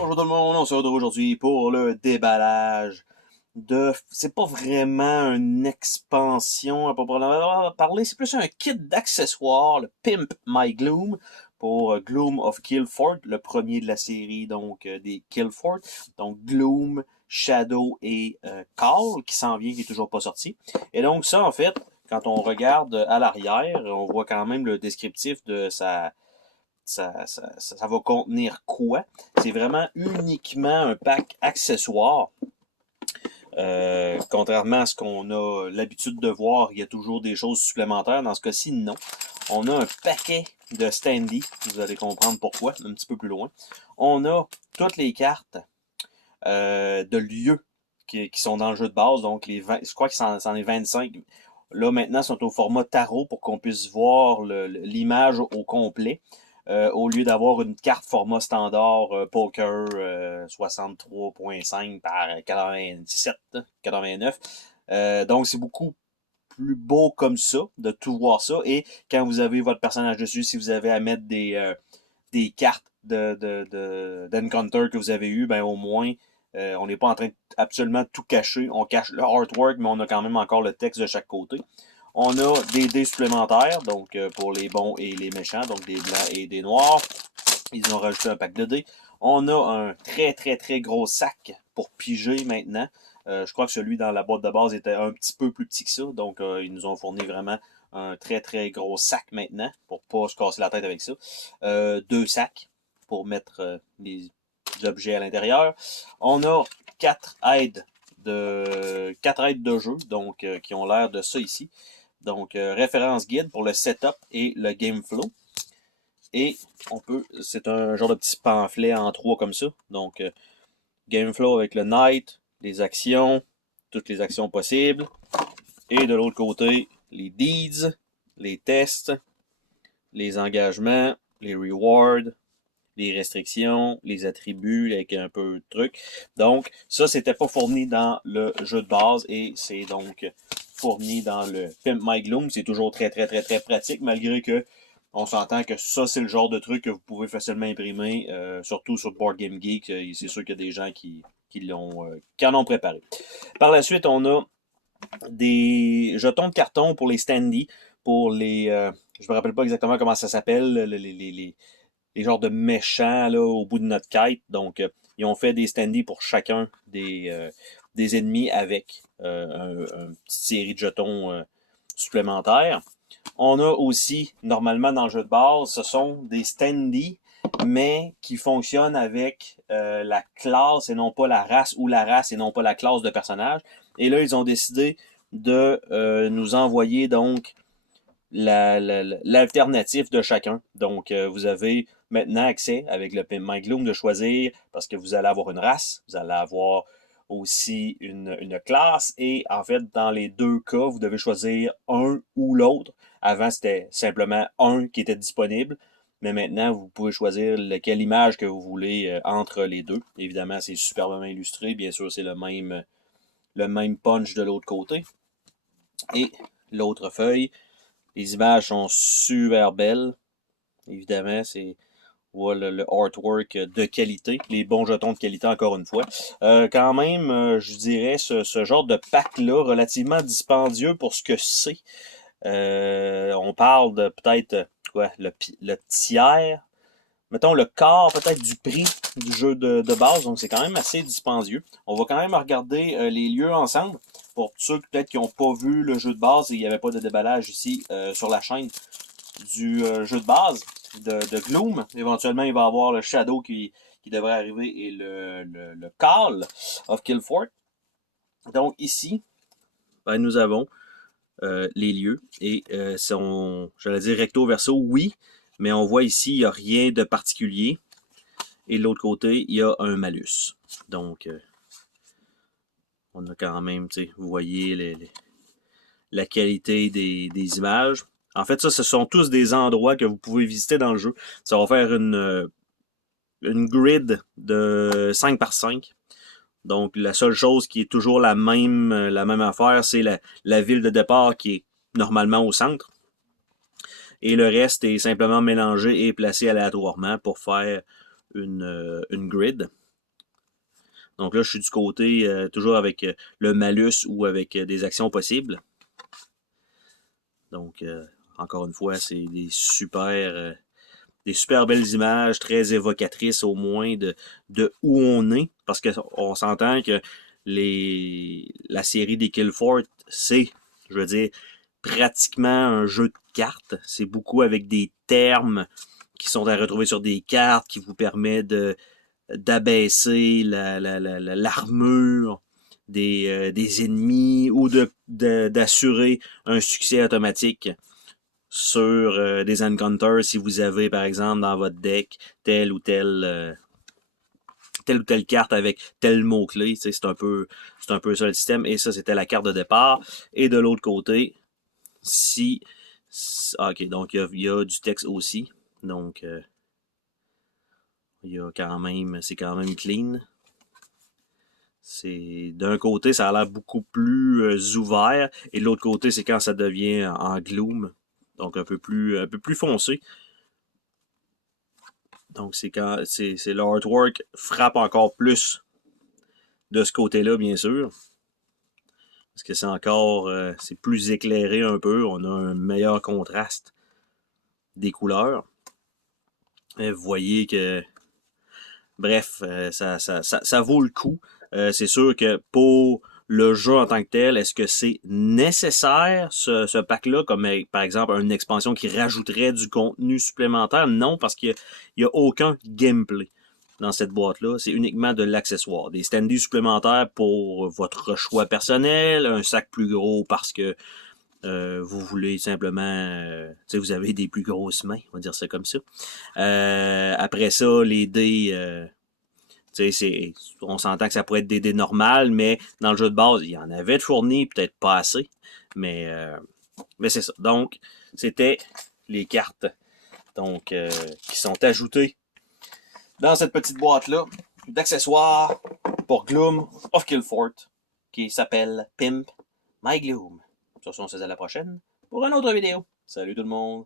Bonjour tout le monde, on se retrouve aujourd'hui pour le déballage de... C'est pas vraiment une expansion à proprement parler, c'est plus un kit d'accessoires, le Pimp My Gloom, pour Gloom of Killfort, le premier de la série donc des Killfort. Donc Gloom, Shadow et Call, qui s'en vient, qui est toujours pas sorti. Et donc ça, en fait, quand on regarde à l'arrière, on voit quand même le descriptif de ça va contenir quoi? C'est vraiment uniquement un pack accessoire. Contrairement à ce qu'on a l'habitude de voir, il y a toujours des choses supplémentaires. Dans ce cas-ci, non. On a un paquet de standee. Vous allez comprendre pourquoi un petit peu plus loin. On a toutes les cartes de lieux qui sont dans le jeu de base. Donc, les 20, je crois que c'en est 25. Là, maintenant, sont au format tarot pour qu'on puisse voir l'image au complet. Au lieu d'avoir une carte format standard poker 63.5 par 97, 89. Donc c'est beaucoup plus beau comme ça, de tout voir ça. Et quand vous avez votre personnage dessus, si vous avez à mettre des cartes d'encounter que vous avez eu, ben au moins on n'est pas en train de absolument tout cacher. On cache le artwork, mais on a quand même encore le texte de chaque côté. On a des dés supplémentaires, donc pour les bons et les méchants, donc des blancs et des noirs. Ils ont rajouté un pack de dés. On a un très gros sac pour piger maintenant. Je crois que celui dans la boîte de base était un petit peu plus petit que ça, donc ils nous ont fourni vraiment un très gros sac maintenant pour pas se casser la tête avec ça. Deux sacs pour mettre les objets à l'intérieur. On a quatre aides de jeu, donc qui ont l'air de ça ici. Donc, référence guide pour le setup et le game flow. Et c'est un genre de petit pamphlet en trois comme ça. Donc, game flow avec le night, les actions, toutes les actions possibles. Et de l'autre côté, les deeds, les tests, les engagements, les rewards, les restrictions, les attributs avec un peu de trucs. Donc, ça, c'était pas fourni dans le jeu de base et c'est donc fourni dans le Pimp My Gloom. C'est toujours très pratique, malgré que on s'entend que ça, c'est le genre de truc que vous pouvez facilement imprimer, surtout sur Board Game Geek. C'est sûr qu'il y a des gens qui en ont préparé. Par la suite, on a des jetons de carton pour les standees, pour les... je me rappelle pas exactement comment ça s'appelle, les genres de méchants là, au bout de notre quête. Donc, ils ont fait des standees pour chacun des ennemis avec une petite série de jetons supplémentaires. On a aussi, normalement dans le jeu de base, ce sont des standees, mais qui fonctionnent avec la classe et non pas la race, ou la race et non pas la classe de personnage. Et là, ils ont décidé de nous envoyer donc l'alternative de chacun. Donc, vous avez maintenant accès avec le Pimp My Gloom de choisir, parce que vous allez avoir une race, vous allez avoir aussi une classe, et en fait, dans les deux cas, vous devez choisir un ou l'autre. Avant, c'était simplement un qui était disponible, mais maintenant, vous pouvez choisir quelle image que vous voulez entre les deux. Évidemment, c'est superbement illustré. Bien sûr, c'est le même punch de l'autre côté. Et l'autre feuille, les images sont super belles. Évidemment, c'est voilà le artwork de qualité, les bons jetons de qualité encore une fois. Quand même, je dirais ce genre de pack-là, relativement dispendieux pour ce que c'est. On parle de peut-être quoi, le tiers, mettons le quart peut-être du prix du jeu de base, donc c'est quand même assez dispendieux. On va quand même regarder les lieux ensemble. Pour ceux peut-être qui n'ont pas vu le jeu de base, et il n'y avait pas de déballage ici sur la chaîne du jeu de base de Gloom. Éventuellement, il va y avoir le Shadow qui devrait arriver et le Call of Killfort. Donc ici, ben, nous avons les lieux et j'allais dire recto verso, oui, mais on voit ici, il n'y a rien de particulier. Et de l'autre côté, il y a un malus. Donc, on a quand même, vous voyez la qualité des images. En fait, ça, ce sont tous des endroits que vous pouvez visiter dans le jeu. Ça va faire une grid de 5 par 5. Donc, la seule chose qui est toujours la même affaire, c'est la ville de départ qui est normalement au centre. Et le reste est simplement mélangé et placé aléatoirement pour faire une grid. Donc là, je suis du côté toujours avec le malus ou avec des actions possibles. Donc, encore une fois, c'est des super belles images, très évocatrices au moins de où on est. Parce qu'on s'entend que la série des Kill Fort, c'est, je veux dire, pratiquement un jeu de cartes. C'est beaucoup avec des termes qui sont à retrouver sur des cartes, qui vous permet d'abaisser l'armure des ennemis ou d'assurer un succès automatique sur des encounters si vous avez par exemple dans votre deck telle ou telle carte avec tel mot-clé. C'est un peu ça le système. Et ça, c'était la carte de départ. Et de l'autre côté, ok, donc il y a du texte aussi. Donc il y a c'est quand même clean. C'est d'un côté, ça a l'air beaucoup plus ouvert, et de l'autre côté, c'est quand ça devient en gloom, donc un peu plus foncé. Donc c'est le artwork frappe encore plus de ce côté-là, bien sûr, parce que c'est plus éclairé un peu, on a un meilleur contraste des couleurs. Et vous voyez que, bref, ça vaut le coup. C'est sûr que pour le jeu en tant que tel, est-ce que c'est nécessaire, ce pack-là, comme par exemple une expansion qui rajouterait du contenu supplémentaire? Non, parce qu'il n'y a aucun gameplay dans cette boîte-là. C'est uniquement de l'accessoire. Des standees supplémentaires pour votre choix personnel, un sac plus gros parce que vous voulez simplement... vous avez des plus grosses mains, on va dire ça comme ça. Après ça, les dés... on s'entend que ça pourrait être des dés normales, mais dans le jeu de base, il y en avait de fournis, peut-être pas assez. Mais c'est ça. Donc, c'était les cartes donc qui sont ajoutées dans cette petite boîte-là d'accessoires pour Gloom of Kill Fort, qui s'appelle Pimp My Gloom. Sur ce, on se dit à la prochaine pour une autre vidéo. Salut tout le monde!